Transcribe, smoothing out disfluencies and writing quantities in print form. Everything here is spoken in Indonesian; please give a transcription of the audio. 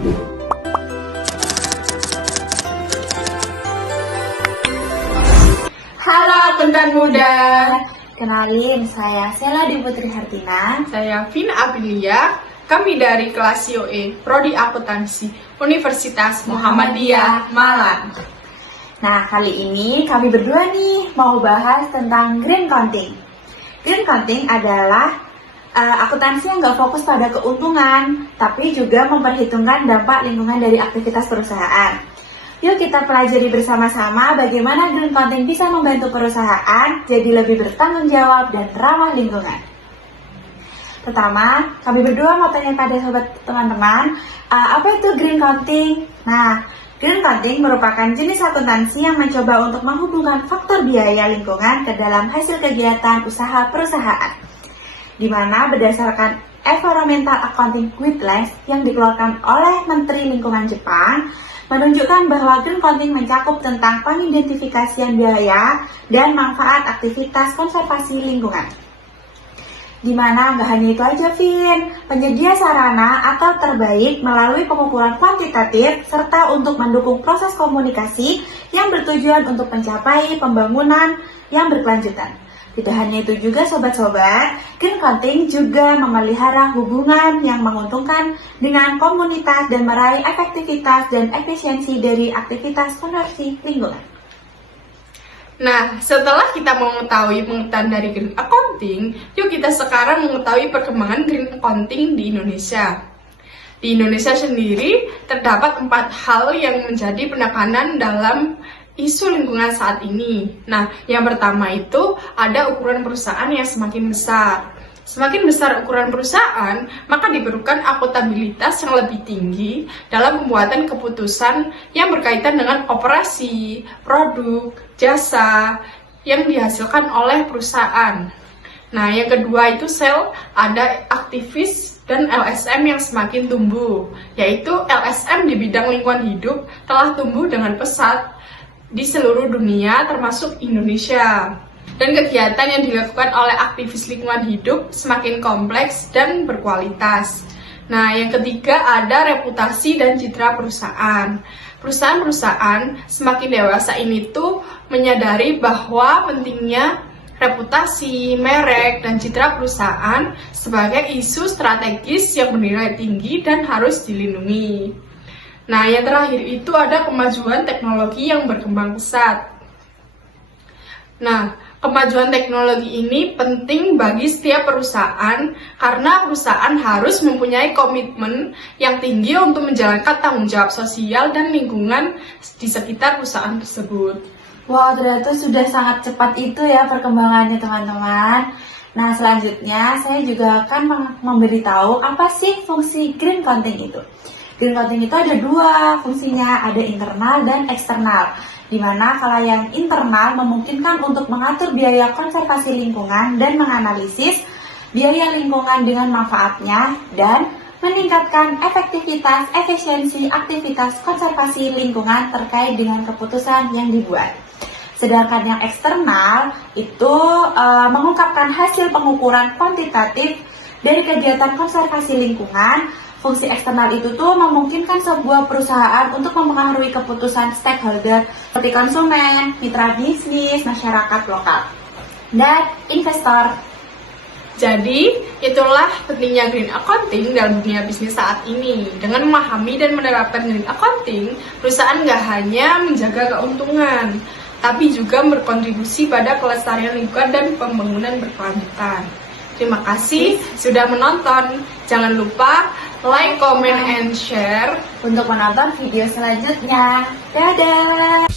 Halo akuntan muda. Kenalin, saya Sela Putri Hartina. Saya Vina Aprilia. Kami dari kelas COE, Prodi Akuntansi, Universitas Muhammadiyah Malang. Nah, kali ini kami berdua nih mau bahas tentang green counting. Green counting adalah akuntansi yang nggak fokus pada keuntungan, tapi juga memperhitungkan dampak lingkungan dari aktivitas perusahaan. Yuk kita pelajari bersama-sama bagaimana green counting bisa membantu perusahaan jadi lebih bertanggung jawab dan ramah lingkungan. Pertama, kami berdua mau tanya pada sobat teman-teman, apa itu green counting? Nah, green counting merupakan jenis akuntansi yang mencoba untuk menghubungkan faktor biaya lingkungan ke dalam hasil kegiatan usaha perusahaan, di mana berdasarkan Environmental Accounting Guidelines yang dikeluarkan oleh Menteri Lingkungan Jepang, menunjukkan bahwa green counting mencakup tentang pengidentifikasian biaya dan manfaat aktivitas konservasi lingkungan. Di mana nggak hanya itu aja, Vin, penyedia sarana atau terbaik melalui pengukuran kuantitatif serta untuk mendukung proses komunikasi yang bertujuan untuk mencapai pembangunan yang berkelanjutan. Tidak hanya itu juga sobat-sobat, green counting juga memelihara hubungan yang menguntungkan dengan komunitas dan meraih efektivitas dan efisiensi dari aktivitas konservasi lingkungan. Nah, setelah kita mengetahui pengertian dari green accounting, yuk kita sekarang mengetahui perkembangan green accounting di Indonesia. Di Indonesia sendiri, terdapat 4 hal yang menjadi penekanan dalam isu lingkungan saat ini. Nah, yang pertama itu ada ukuran perusahaan yang semakin besar. Semakin besar ukuran perusahaan, maka diperlukan akuntabilitas yang lebih tinggi dalam pembuatan keputusan yang berkaitan dengan operasi, produk, jasa yang dihasilkan oleh perusahaan. Nah, yang kedua itu ada aktivis dan LSM yang semakin tumbuh, yaitu LSM di bidang lingkungan hidup telah tumbuh dengan pesat di seluruh dunia termasuk Indonesia. Dan kegiatan yang dilakukan oleh aktivis lingkungan hidup semakin kompleks dan berkualitas. Nah, yang ketiga ada reputasi dan citra perusahaan. Perusahaan-perusahaan semakin dewasa ini tuh menyadari bahwa pentingnya reputasi, merek, dan citra perusahaan sebagai isu strategis yang bernilai tinggi dan harus dilindungi. Nah, yang terakhir itu ada kemajuan teknologi yang berkembang pesat. Nah, kemajuan teknologi ini penting bagi setiap perusahaan karena perusahaan harus mempunyai komitmen yang tinggi untuk menjalankan tanggung jawab sosial dan lingkungan di sekitar perusahaan tersebut. Wow, ternyata sudah sangat cepat itu ya perkembangannya teman-teman. Nah, selanjutnya saya juga akan memberitahu apa sih fungsi green counting itu. Green counting itu ada 2 fungsinya, ada internal dan eksternal. Di mana kalau yang internal memungkinkan untuk mengatur biaya konservasi lingkungan dan menganalisis biaya lingkungan dengan manfaatnya dan meningkatkan efektivitas, efisiensi aktivitas konservasi lingkungan terkait dengan keputusan yang dibuat. Sedangkan yang eksternal itu mengungkapkan hasil pengukuran kuantitatif dari kegiatan konservasi lingkungan. Fungsi eksternal itu tuh memungkinkan sebuah perusahaan untuk mempengaruhi keputusan stakeholder seperti konsumen, mitra bisnis, masyarakat lokal, dan investor. Jadi, itulah pentingnya green accounting dalam dunia bisnis saat ini. Dengan memahami dan menerapkan green accounting, perusahaan nggak hanya menjaga keuntungan, tapi juga berkontribusi pada kelestarian lingkungan dan pembangunan berkelanjutan. Terima kasih sudah menonton. Jangan lupa like, comment, and share Untuk menonton video selanjutnya. Dadah!